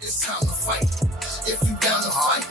It's time to fight. If you down to fight,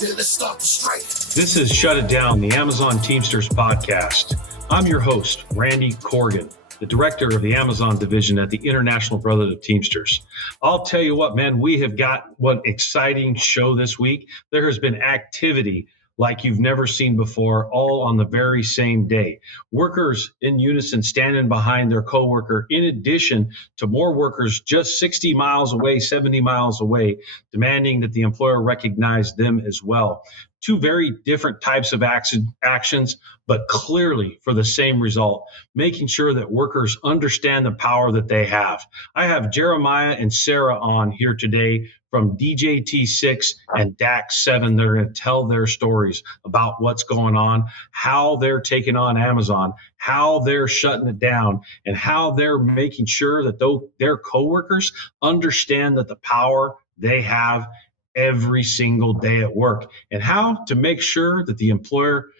then let's start the strike. This is Shut It Down, the Amazon Teamsters podcast. I'm your host, Randy Corrigan, the director of the Amazon division at the International Brotherhood of Teamsters. I'll tell you what, man, we have got one exciting show this week. There has been activity like you've never seen before, all on the very same day. Workers in unison standing behind their coworker, in addition to more workers just 60 miles away, 70 miles away, demanding that the employer recognize them as well. Two very different types of actions, but clearly for the same result, making sure that workers understand the power that they have. I have Jeremiah and Sarah on here today from DJT6 and DAX7. They're going to tell their stories about what's going on, how they're taking on Amazon, how they're shutting it down, and how they're making sure that their coworkers understand that the power they have every single day at work, and how to make sure that the employer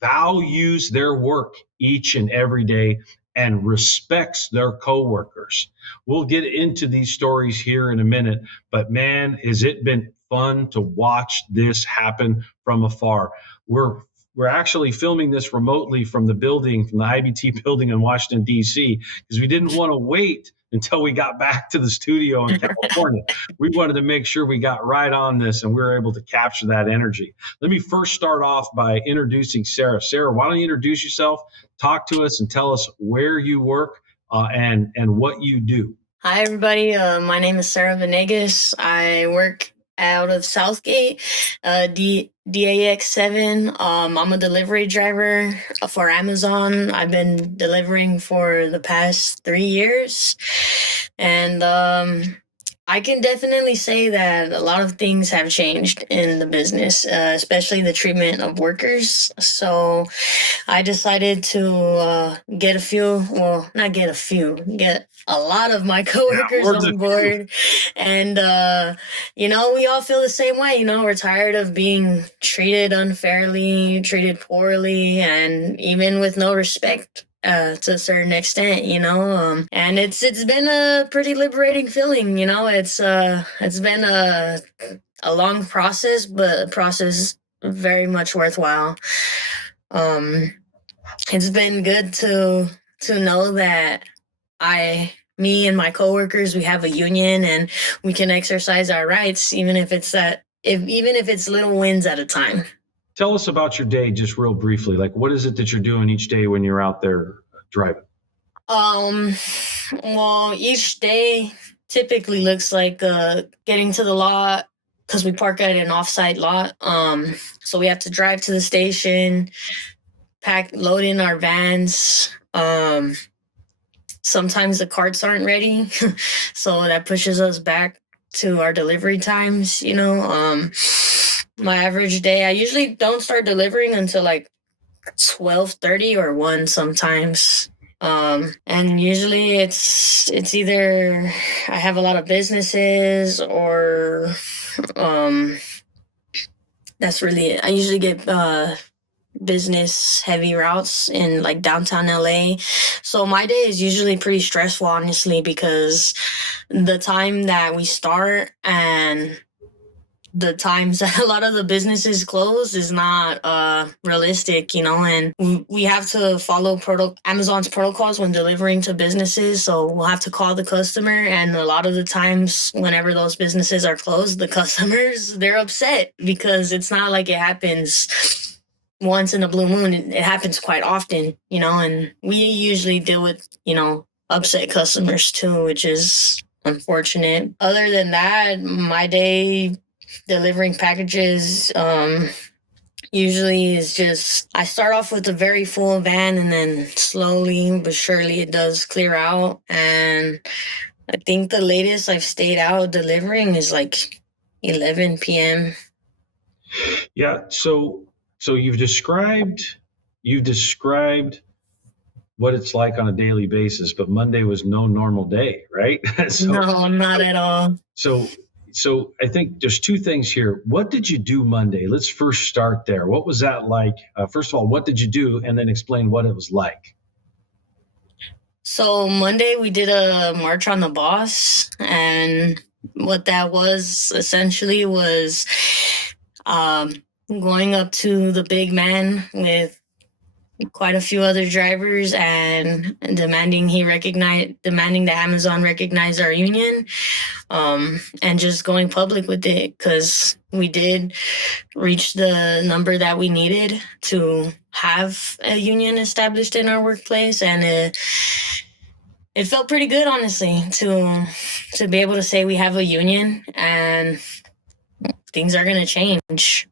values their work each and every day and respects their coworkers. We'll get into these stories here in a minute, but man, has it been fun to watch this happen from afar. We're actually filming this remotely from the IBT building in Washington, D.C., because we didn't want to wait until we got back to the studio in California. We wanted to make sure we got right on this and we were able to capture that energy. Let me first start off by introducing Sarah. Sarah, why don't you introduce yourself, talk to us, and tell us where you work and what you do. Hi, everybody. My name is Sarah Venegas. I work out of Southgate, DAX7. I'm a delivery driver for Amazon. I've been delivering for the past 3 years. And I can definitely say that a lot of things have changed in the business, especially the treatment of workers. So I decided to get a lot of my coworkers on board. And, we all feel the same way. We're tired of being treated unfairly, treated poorly, and even with no respect. To a certain extent, and it's been a pretty liberating feeling, it's been a long process, but a process very much worthwhile. It's been good to know that me and my coworkers, we have a union and we can exercise our rights, even if it's little wins at a time. Tell us about your day just real briefly. Like, what is it that you're doing each day when you're out there driving? Well, each day typically looks like getting to the lot, because we park at an off-site lot. So we have to drive to the station, load in our vans. Sometimes the carts aren't ready, so that pushes us back to our delivery times, My average day, I usually don't start delivering until like 12:30 or 1 sometimes. And usually it's either I have a lot of businesses or that's really it. I usually get business heavy routes in like downtown LA. So my day is usually pretty stressful, honestly, because the time that we start and the times that a lot of the businesses close is not realistic, and we have to follow Amazon's protocols when delivering to businesses. So we'll have to call the customer, and a lot of the times whenever those businesses are closed, the customers, they're upset because it's not like it happens once in a blue moon. It happens quite often, and we usually deal with, upset customers too, which is unfortunate. Other than that, my day delivering packages usually is just, I start off with a very full van and then slowly but surely it does clear out. And I think the latest I've stayed out delivering is like 11 p.m. Yeah. So you've described what it's like on a daily basis, but Monday was no normal day, right? No, not at all. So I think there's two things here. What did you do Monday? Let's first start there. What was that like? First of all, what did you do? And then explain what it was like. So Monday we did a march on the boss, and what that was essentially was going up to the big man with quite a few other drivers and demanding that Amazon recognize our union, and just going public with it, because we did reach the number that we needed to have a union established in our workplace, and it felt pretty good, honestly, to be able to say we have a union and things are going to change.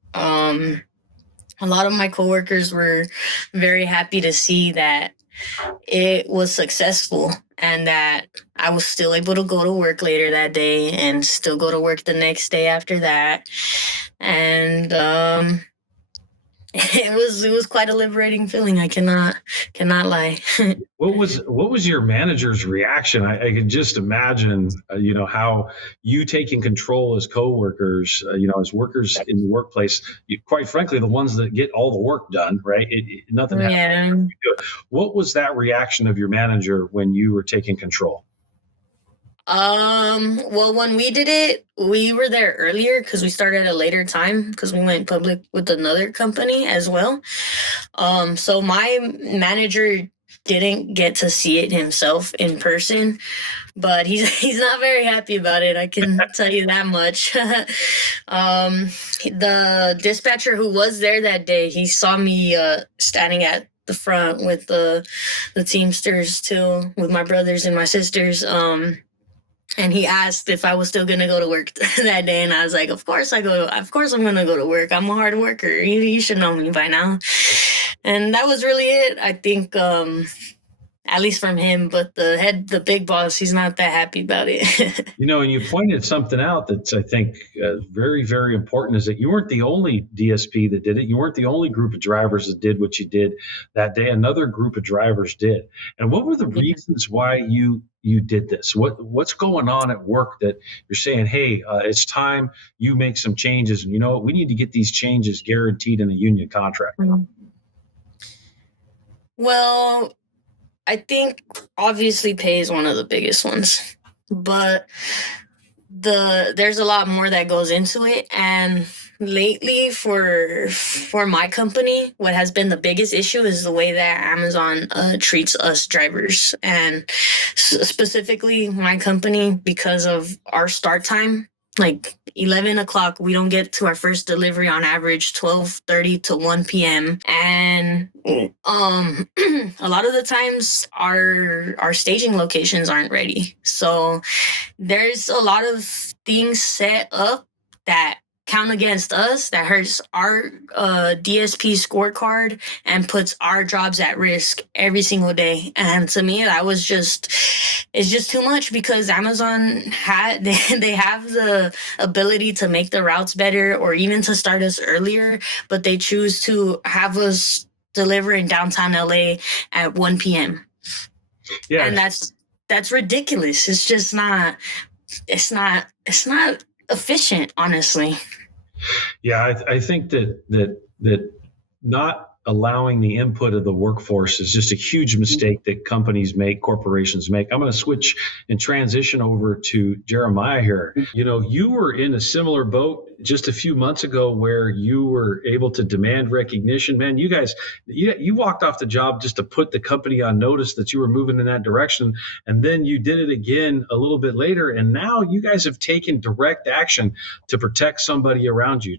A lot of my coworkers were very happy to see that it was successful and that I was still able to go to work later that day and still go to work the next day after that. And it was quite a liberating feeling. I cannot lie. What was your manager's reaction? I could just imagine, how you taking control as coworkers, as workers in the workplace. Quite frankly, the ones that get all the work done, right? Nothing happens. Yeah. What was that reaction of your manager when you were taking control? Well, when we did it, we were there earlier because we started at a later time because we went public with another company as well. So my manager didn't get to see it himself in person, but he's not very happy about it. I can tell you that much. The dispatcher who was there that day, he saw me standing at the front with the Teamsters too, with my brothers and my sisters. And he asked if I was still going to go to work that day. And I was like, of course I'm going to go to work. I'm a hard worker. You should know me by now. And that was really it. I think, at least from him, but the big boss, he's not that happy about it. And you pointed something out that's, I think, very, very important, is that you weren't the only DSP that did it. You weren't the only group of drivers that did what you did that day. Another group of drivers did. And what were the reasons why you did this? What's going on at work that you're saying, hey, it's time you make some changes, and we need to get these changes guaranteed in a union contract? Well, I think obviously pay is one of the biggest ones, but there's a lot more that goes into it. And lately for my company, what has been the biggest issue is the way that Amazon treats us drivers, and specifically my company, because of our start time. Like 11 o'clock, we don't get to our first delivery on average 12:30 to 1 p.m. And a lot of the times our staging locations aren't ready. So there's a lot of things set up that count against us, that hurts our DSP scorecard and puts our jobs at risk every single day. And to me, it's just too much, because Amazon they have the ability to make the routes better or even to start us earlier, but they choose to have us deliver in downtown LA at 1 p.m. Yeah. And that's ridiculous. It's just not efficient, honestly. Yeah, I think that not allowing the input of the workforce is just a huge mistake that companies make, corporations make. I'm going to switch and transition over to Jeremiah here. You were in a similar boat just a few months ago where you were able to demand recognition. Man, you guys, you walked off the job just to put the company on notice that you were moving in that direction. And then you did it again a little bit later. And now you guys have taken direct action to protect somebody around you.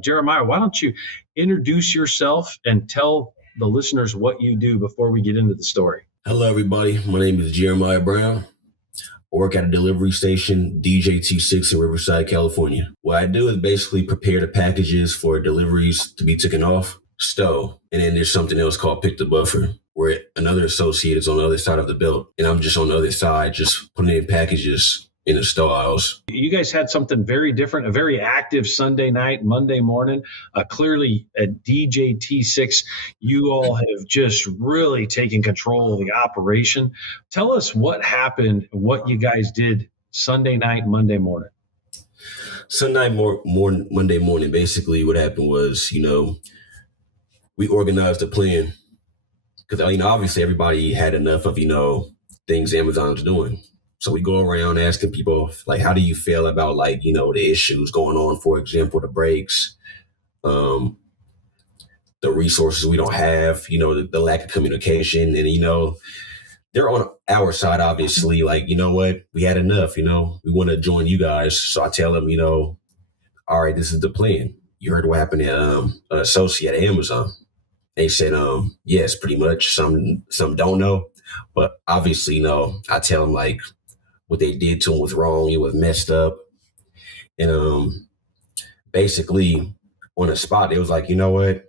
Jeremiah, why don't you introduce yourself and tell the listeners what you do before we get into the story? Hello, everybody. My name is Jeremiah Brown. I work at a delivery station, DJT6 in Riverside, California. What I do is basically prepare the packages for deliveries to be taken off, stow, and then there's something else called pick the buffer, where another associate is on the other side of the belt, and I'm just on the other side, just putting in packages in the stow aisles. You guys had something very different, a very active Sunday night, Monday morning. Clearly at DJT6, you all have just really taken control of the operation. Tell us what happened, what you guys did Sunday night, Monday morning. Monday morning, basically what happened was, we organized a plan, because obviously everybody had enough of, things Amazon was doing. So we go around asking people, like, how do you feel about, like, the issues going on, for example, the breaks, the resources we don't have, the lack of communication. And, they're on our side, obviously, like, you know what, we had enough, we want to join you guys. So I tell them, all right, this is the plan. You heard what happened at an associate at Amazon. They said, yes, pretty much. Some don't know, but obviously, I tell them, like, what they did to him was wrong. It was messed up. And basically, on the spot, it was like, you know what?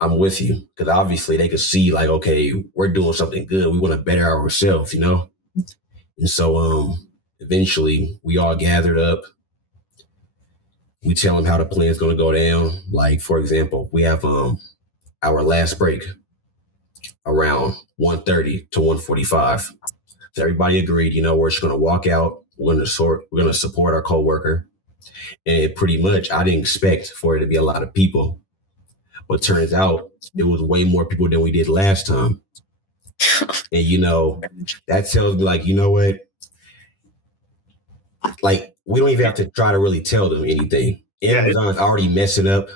I'm with you. Because obviously they could see, like, okay, we're doing something good. We want to better ourselves, And so eventually we all gathered up. We tell them how the plan is going to go down. Like, for example, we have our last break around 1:30 to 1:45. So everybody agreed, we're just going to walk out. We're going to support our coworker. And pretty much, I didn't expect for it to be a lot of people. But turns out it was way more people than we did last time. And, that tells me, like, you know what? Like, we don't even have to try to really tell them anything. Amazon's already messing up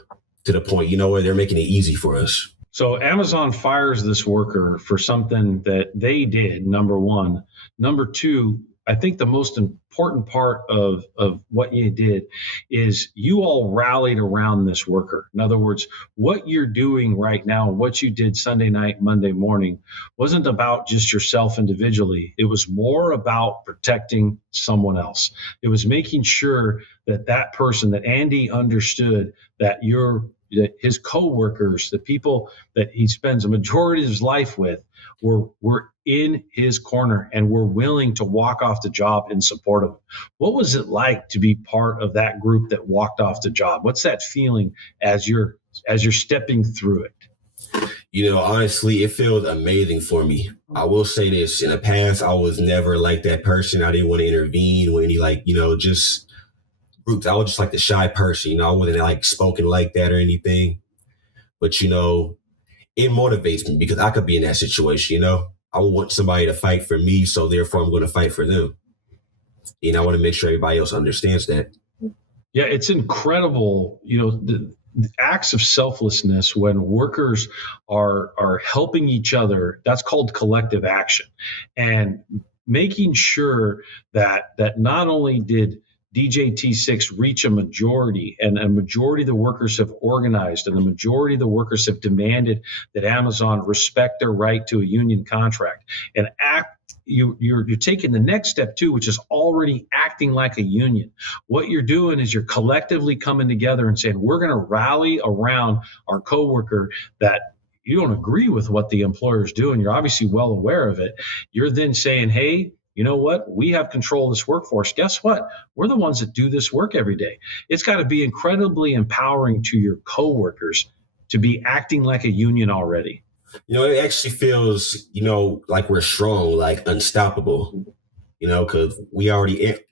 to the point, they're making it easy for us. So Amazon fires this worker for something that they did, number one. Number two, I think the most important part of what you did is you all rallied around this worker. In other words, what you're doing right now, what you did Sunday night, Monday morning, wasn't about just yourself individually. It was more about protecting someone else. It was making sure that person, that Andy understood that his coworkers, the people that he spends a majority of his life with, were in his corner and were willing to walk off the job in support of him. What was it like to be part of that group that walked off the job? What's that feeling as you're stepping through it? Honestly, it feels amazing for me. I will say this: in the past, I was never like that person. I didn't want to intervene with any, just groups. I was just like the shy person. I wasn't like spoken like that or anything. But it motivates me because I could be in that situation. I would want somebody to fight for me, so therefore I'm going to fight for them. And I want to make sure everybody else understands that. Yeah, it's incredible. The acts of selflessness when workers are helping each other. That's called collective action, and making sure that not only did DJT6 reach a majority, and a majority of the workers have organized, and the majority of the workers have demanded that Amazon respect their right to a union contract and you're taking the next step too, which is already acting like a union. What you're doing is you're collectively coming together and saying, we're going to rally around our coworker that you don't agree with what the employer is doing. You're obviously well aware of it. You're then saying, hey, you know what? We have control of this workforce. Guess what? We're the ones that do this work every day. It's got to be incredibly empowering to your coworkers to be acting like a union already. It actually feels, like we're strong, like unstoppable, because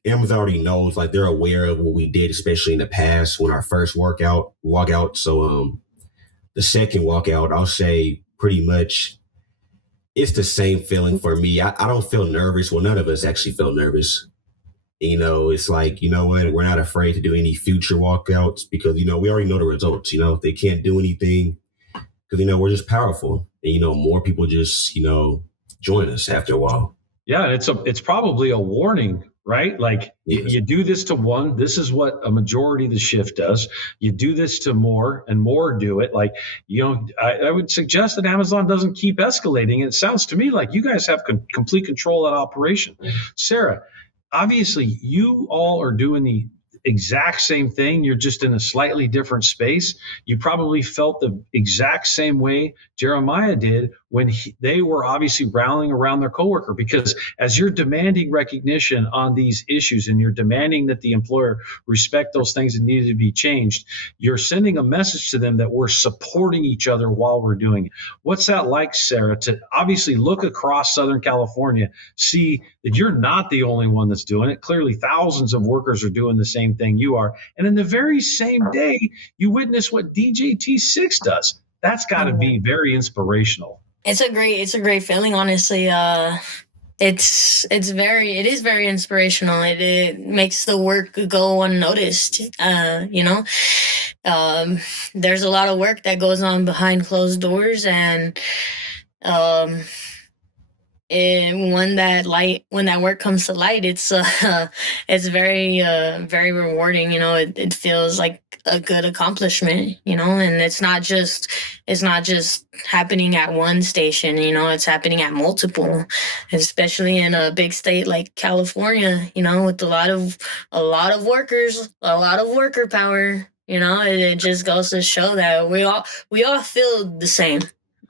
Amazon already knows, like they're aware of what we did, especially in the past when our first walkout. So the second walkout, I'll say pretty much it's the same feeling for me. I don't feel nervous. Well, none of us actually felt nervous. It's like, what, we're not afraid to do any future walkouts because, we already know the results. They can't do anything because, we're just powerful. And, more people just, join us after a while. Yeah, it's probably a warning, right? Like you do this to one, this is what a majority of the shift does. You do this to more and more do it. Like, I would suggest that Amazon doesn't keep escalating. It sounds to me like you guys have complete control of that operation. Sarah, obviously you all are doing the exact same thing. You're just in a slightly different space. You probably felt the exact same way Jeremiah did when they were obviously rallying around their coworker, because as you're demanding recognition on these issues and you're demanding that the employer respect those things that needed to be changed, you're sending a message to them that we're supporting each other while we're doing it. What's that like, Sarah, to obviously look across Southern California, see that you're not the only one that's doing it? Clearly, thousands of workers are doing the same thing you are. And in the very same day, you witness what DJT6 does. That's got to be very inspirational. It's a great feeling, honestly. it is very inspirational. It makes the work go unnoticed. There's a lot of work that goes on behind closed doors, and um, when that work comes to light, it's very rewarding. It feels like a good accomplishment. And it's not just happening at one station. It's happening at multiple, especially in a big state like California. With a lot of workers, a lot of worker power. It just goes to show that we all feel the same.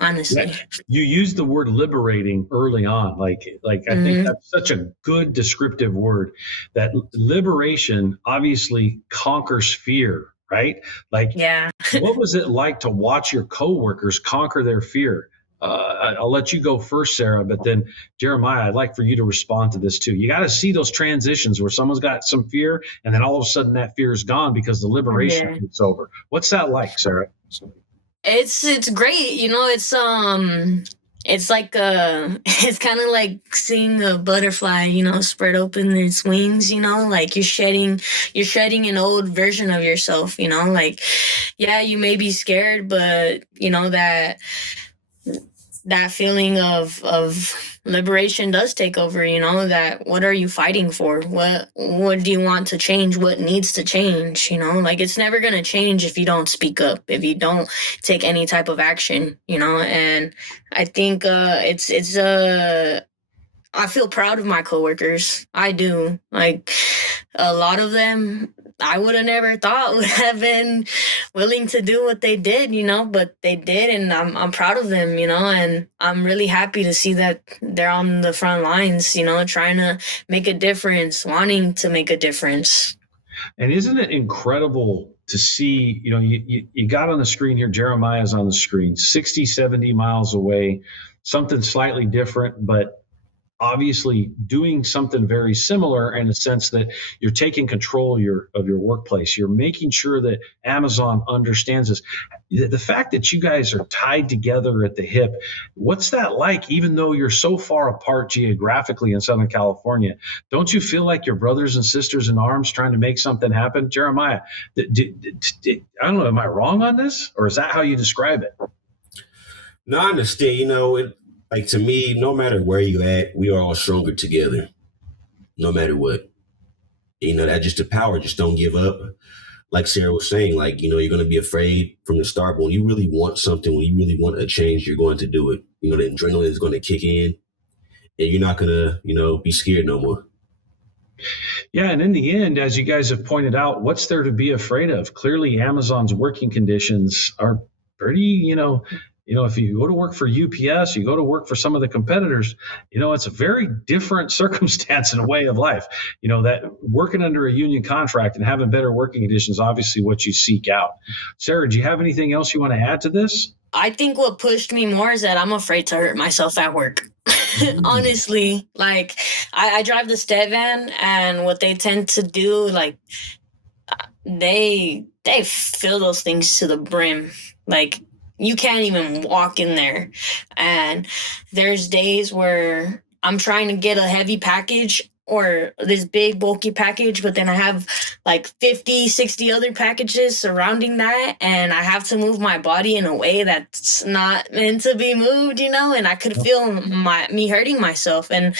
Honestly, you used the word liberating early on. Like I think that's such a good descriptive word. That liberation obviously conquers fear, right? Like, yeah. What was it like to watch your coworkers conquer their fear? I'll let you go first, Sarah, but then Jeremiah, I'd like for you to respond to this too. You got to see those transitions where someone's got some fear, and then all of a sudden that fear is gone because the liberation takes over. What's that like, Sarah? It's great. It's like it's kind of like seeing a butterfly, spread open its wings, like you're shedding an old version of yourself, like, yeah, you may be scared, but that feeling of liberation does take over. That what are you fighting for? What do you want to change? What needs to change? Like, it's never going to change if you don't speak up, if you don't take any type of action. And I think I feel proud of my coworkers. I do. Like, a lot of them, I would have never thought would have been willing to do what they did, but they did, and I'm proud of them, and I'm really happy to see that they're on the front lines, trying to make a difference, wanting to make a difference. And isn't it incredible to see, you got on the screen here, Jeremiah's on the screen, 60, 70 miles away, something slightly different, but obviously doing something very similar in a sense that you're taking control of your workplace. You're making sure that Amazon understands this. The fact that you guys are tied together at the hip, what's that like, even though you're so far apart geographically in Southern California? Don't you feel like you're brothers and sisters in arms trying to make something happen? Jeremiah, I don't know, am I wrong on this? Or is that how you describe it? No, I understand. Like, to me, no matter where you at, we are all stronger together, no matter what. That just the power, just don't give up. Like Sarah was saying, like, you're going to be afraid from the start, but when you really want something, when you really want a change, you're going to do it. The adrenaline is going to kick in, and you're not going to, be scared no more. Yeah, and in the end, as you guys have pointed out, what's there to be afraid of? Clearly, Amazon's working conditions are pretty, if you go to work for UPS, you go to work for some of the competitors, it's a very different circumstance and a way of life. That working under a union contract and having better working conditions, obviously what you seek out. Sarah, do you have anything else you want to add to this? I think what pushed me more is that I'm afraid to hurt myself at work. Honestly, like, I drive the Stead van, and what they tend to do, like, they fill those things to the brim. Like, you can't even walk in there. And there's days where I'm trying to get a heavy package or this big bulky package, but then I have like 50, 60 other packages surrounding that, and I have to move my body in a way that's not meant to be moved, and I could feel me hurting myself. And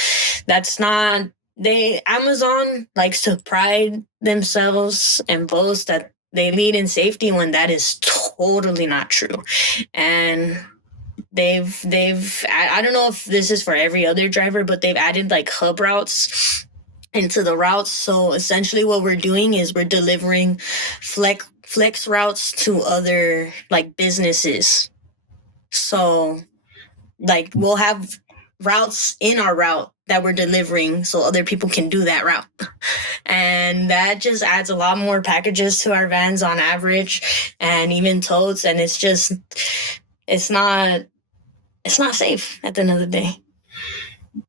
that's not, Amazon likes to pride themselves and boast that they lead in safety, when that is totally not true. And I don't know if this is for every other driver, but they've added like hub routes into the routes. So essentially what we're doing is we're delivering flex routes to other like businesses. So like we'll have routes in our route that we're delivering so other people can do that route. And that just adds a lot more packages to our vans on average, and even totes. And it's not safe at the end of the day.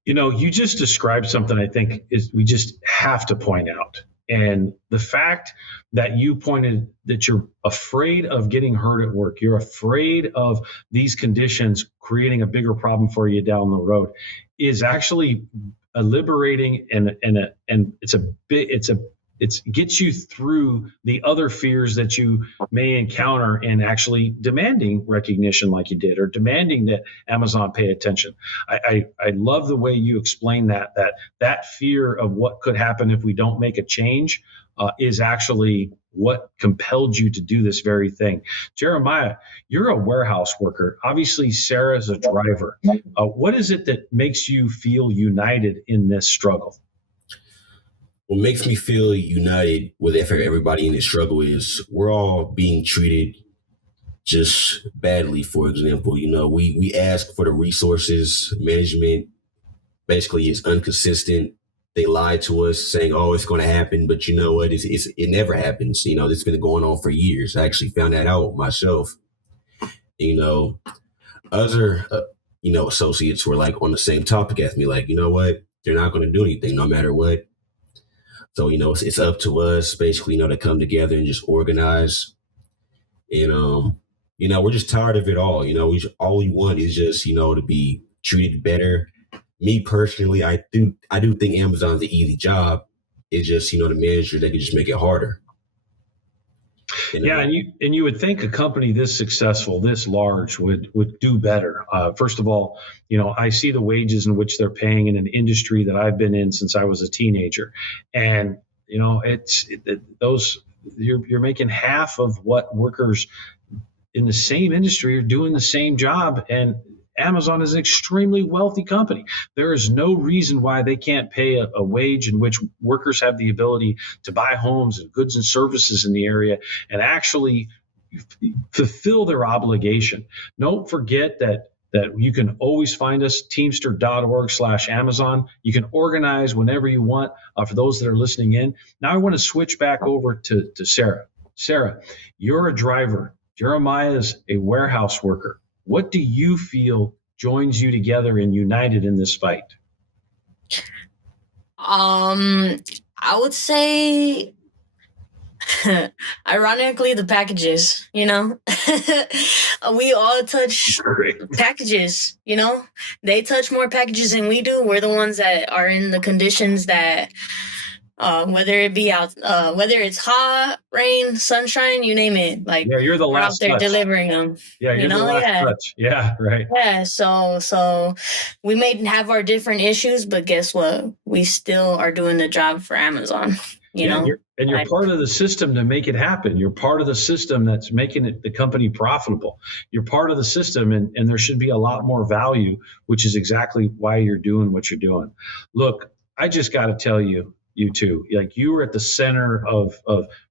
You just described something I think we just have to point out. And the fact that you pointed that you're afraid of getting hurt at work, you're afraid of these conditions creating a bigger problem for you down the road, is actually a liberating and it gets you through the other fears that you may encounter in actually demanding recognition like you did, or demanding that Amazon pay attention. I love the way you explain that fear of what could happen if we don't make a change is actually what compelled you to do this very thing. Jeremiah, you're a warehouse worker. Obviously, Sarah's a driver. What is it that makes you feel united in this struggle? What makes me feel united with everybody in this struggle is we're all being treated just badly. For example, we ask for the resources. Management basically is inconsistent. They lie to us saying, oh, it's going to happen. But you know what? It never happens. This has been going on for years. I actually found that out myself. Other, associates were like on the same topic as me, like, you know what? They're not going to do anything no matter what. So, it's up to us basically, to come together and just organize. And, we're just tired of it all. All we want is just, to be treated better. Me personally, I do think Amazon's an easy job. It's just, the manager, they could just make it harder. Yeah, and you would think a company this successful, this large, would do better. First of all, I see the wages in which they're paying in an industry that I've been in since I was a teenager, and you're making half of what workers in the same industry are doing the same job. And Amazon is an extremely wealthy company. There is no reason why they can't pay a wage in which workers have the ability to buy homes and goods and services in the area and actually fulfill their obligation. Don't forget that you can always find us, teamster.org/Amazon. You can organize whenever you want for those that are listening in. Now I want to switch back over to Sarah. Sarah, you're a driver. Jeremiah is a warehouse worker. What do you feel joins you together and united in this fight? I would say, ironically, the packages, we all touch packages, they touch more packages than we do. We're the ones that are in the conditions that, whether it be out, whether it's hot, rain, sunshine, you name it. Like, yeah, you're the last out there touch. Delivering them. Yeah, you're the last touch. Yeah, right. Yeah, so we may have our different issues, but guess what? We still are doing the job for Amazon. You're part of the system to make it happen. You're part of the system that's making the company profitable. You're part of the system, and there should be a lot more value, which is exactly why you're doing what you're doing. Look, I just got to tell you, you two, like, you were at the center of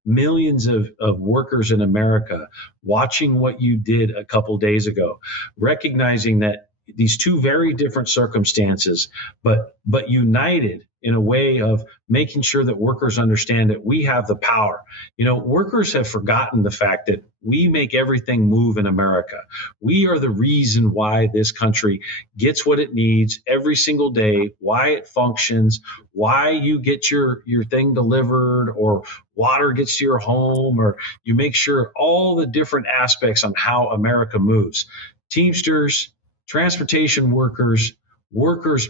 millions of workers in America watching what you did a couple days ago, recognizing that these two very different circumstances, but united in a way of making sure that workers understand that we have the power. Workers have forgotten the fact that we make everything move in America. We are the reason why this country gets what it needs every single day, why it functions, why you get your thing delivered, or water gets to your home, or you make sure all the different aspects on how America moves. Teamsters, transportation workers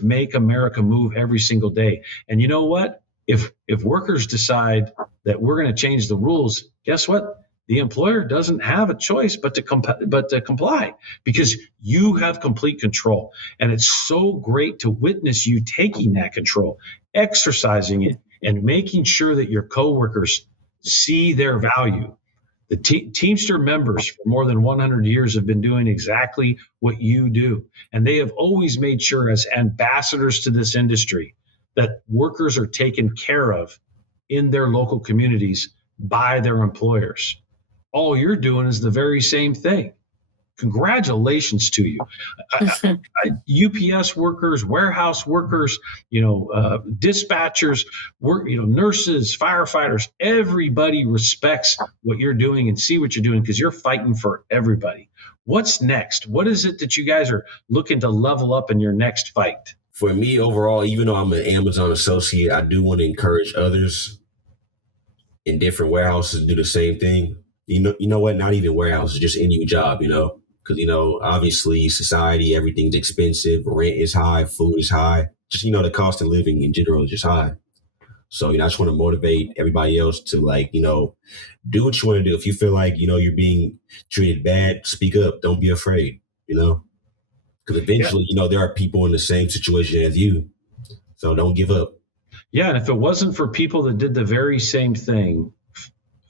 make America move every single day. And you know what? If workers decide that we're going to change the rules, guess what? The employer doesn't have a choice but to comply, because you have complete control. And it's so great to witness you taking that control, exercising it, and making sure that your coworkers see their value. The Teamster members for more than 100 years have been doing exactly what you do. And they have always made sure, as ambassadors to this industry, that workers are taken care of in their local communities by their employers. All you're doing is the very same thing. Congratulations to you. UPS workers, warehouse workers, dispatchers, nurses, firefighters, everybody respects what you're doing and see what you're doing, because you're fighting for everybody. What's next? What is it that you guys are looking to level up in your next fight? For me, overall, even though I'm an Amazon associate, I do want to encourage others in different warehouses do the same thing. You know what? Not even warehouses, just any job, because, obviously society, everything's expensive. Rent is high, food is high. Just, the cost of living in general is just high. So, I just want to motivate everybody else to do what you want to do. If you feel like, you're being treated bad, speak up. Don't be afraid, because eventually, there are people in the same situation as you. So don't give up. Yeah. And if it wasn't for people that did the very same thing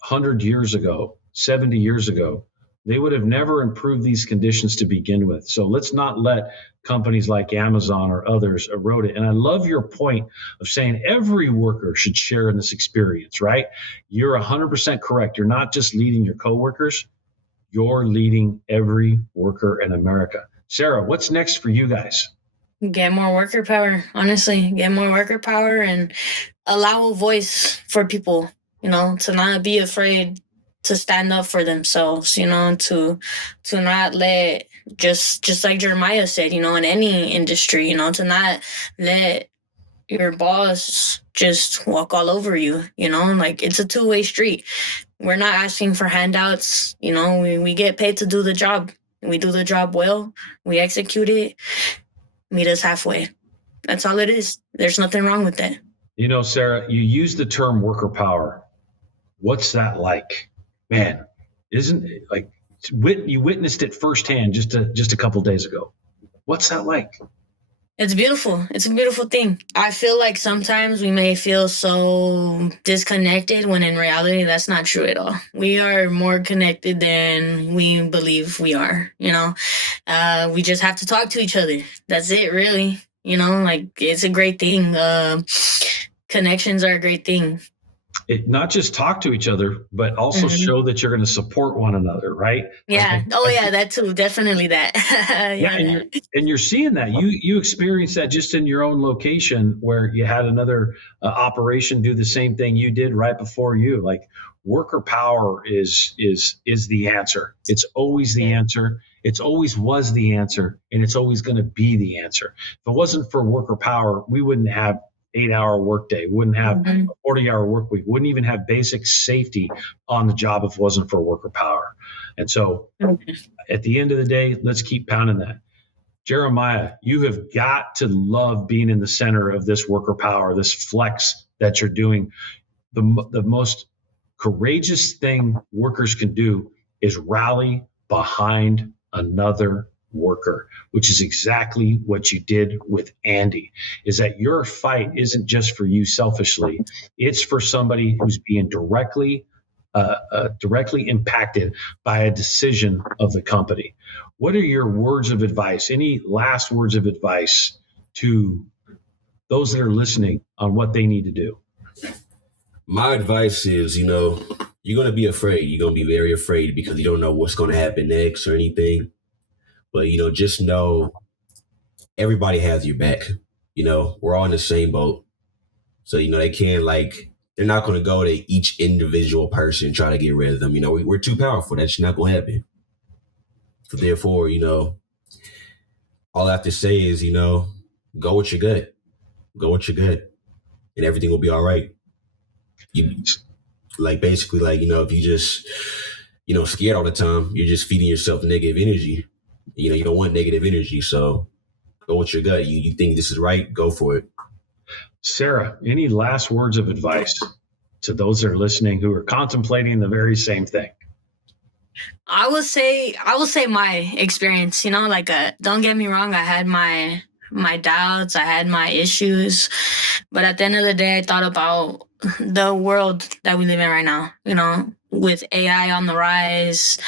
100 years ago, 70 years ago, they would have never improved these conditions to begin with. So let's not let companies like Amazon or others erode it. And I love your point of saying every worker should share in this experience, right? You're 100% correct. You're not just leading your coworkers, you're leading every worker in America. Sarah, what's next for you guys? Get more worker power, honestly. Get more worker power and allow a voice for people, to not be afraid to stand up for themselves, to not let, just like Jeremiah said, in any industry, to not let your boss just walk all over you, like it's a two-way street. We're not asking for handouts, we get paid to do the job. We do the job well, we execute it, meet us halfway. That's all it is. There's nothing wrong with that. Sarah, you use the term worker power. What's that like? Man, isn't it like you witnessed it firsthand just a couple days ago? What's that like? It's beautiful. It's a beautiful thing. I feel like sometimes we may feel so disconnected when in reality, that's not true at all. We are more connected than we believe we are, we just have to talk to each other. That's it, really. It's a great thing. Connections are a great thing. Not just talk to each other, but also show that you're going to support one another, right? Yeah. That too. Definitely that. Yeah. And you're seeing that. You experienced that just in your own location where you had another operation do the same thing you did right before you. Like worker power is the answer. It's always the answer. It's always was the answer, and it's always going to be the answer. If it wasn't for worker power, we wouldn't have 8-hour workday, wouldn't have a 40-hour work week, wouldn't even have basic safety on the job if it wasn't for worker power. And so at the end of the day, let's keep pounding that. Jeremiah, you have got to love being in the center of this worker power, this flex that you're doing. The most courageous thing workers can do is rally behind another worker, which is exactly what you did with Andy, is that your fight isn't just for you selfishly. It's for somebody who's being directly impacted by a decision of the company. What are your words of advice? Any last words of advice to those that are listening on what they need to do? My advice is, you're going to be afraid. You're going to be very afraid because you don't know what's going to happen next or anything. But, just know everybody has your back. We're all in the same boat. So, they can't they're not going to go to each individual person and try to get rid of them. We're too powerful. That's not going to happen. So therefore, all I have to say is, go with your gut. Go with your gut and everything will be all right. Basically, if you just, scared all the time, you're just feeding yourself negative energy. You don't want negative energy. So go with your gut. You think this is right, go for it. Sarah, any last words of advice to those that are listening who are contemplating the very same thing? I will say my experience, don't get me wrong. I had my doubts. I had my issues. But at the end of the day, I thought about the world that we live in right now, with AI on the rise.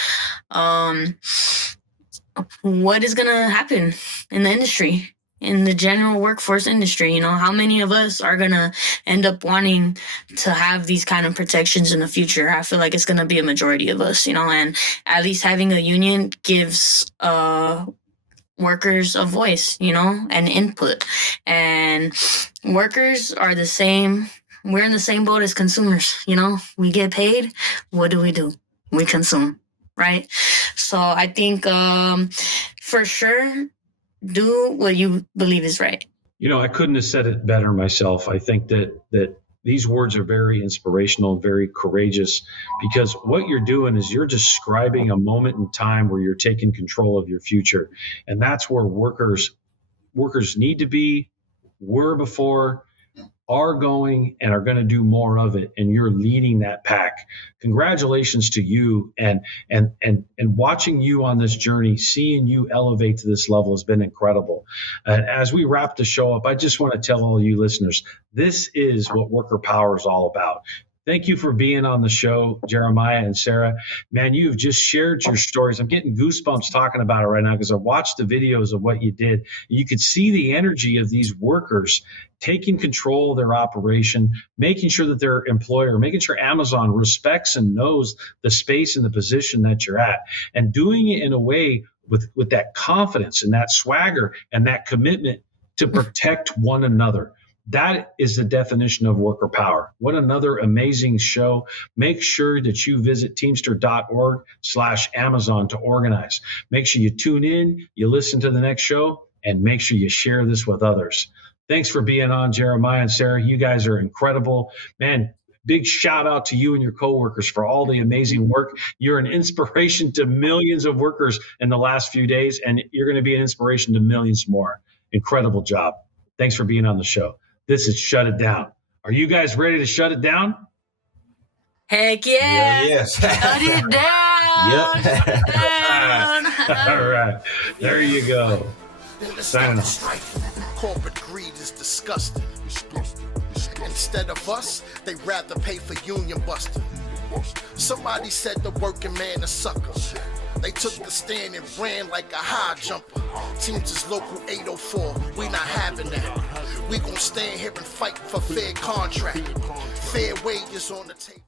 What is going to happen in the industry, in the general workforce industry? How many of us are going to end up wanting to have these kind of protections in the future? I feel like it's going to be a majority of us, and at least having a union gives workers a voice, and input. And workers are the same. We're in the same boat as consumers, we get paid. What do? We consume. Right. So I think for sure, do what you believe is right. I couldn't have said it better myself. I think that these words are very inspirational, very courageous, because what you're doing is you're describing a moment in time where you're taking control of your future. And that's where workers need to be, were before, are going, and are going to do more of it. And you're leading that pack. Congratulations to you, and watching you on this journey, seeing you elevate to this level has been incredible. And as we wrap the show up, I just want to tell all you listeners, this is what Worker Power is all about. Thank you for being on the show, Jeremiah and Sarah. Man, you've just shared your stories. I'm getting goosebumps talking about it right now because I watched the videos of what you did. You could see the energy of these workers taking control of their operation, making sure that their employer, making sure Amazon respects and knows the space and the position that you're at, and doing it in a way with that confidence and that swagger and that commitment to protect one another. That is the definition of worker power. What another amazing show. Make sure that you visit teamster.org/Amazon to organize. Make sure you tune in, you listen to the next show, and make sure you share this with others. Thanks for being on, Jeremiah and Sarah. You guys are incredible. Man, big shout out to you and your coworkers for all the amazing work. You're an inspiration to millions of workers in the last few days, and you're going to be an inspiration to millions more. Incredible job. Thanks for being on the show. This is Shut It Down. Are you guys ready to shut it down? Heck yeah. Yes. Shut it down. Yep. Shut it down. All right. There you go. Signing off. Corporate greed is disgusting. Instead of us, they rather pay for union busting. Somebody said the working man a sucker. They took the stand and ran like a high jumper. Teamsters Local 804, we not having that. We gon' stand here and fight for fair contract. Fair wages on the table.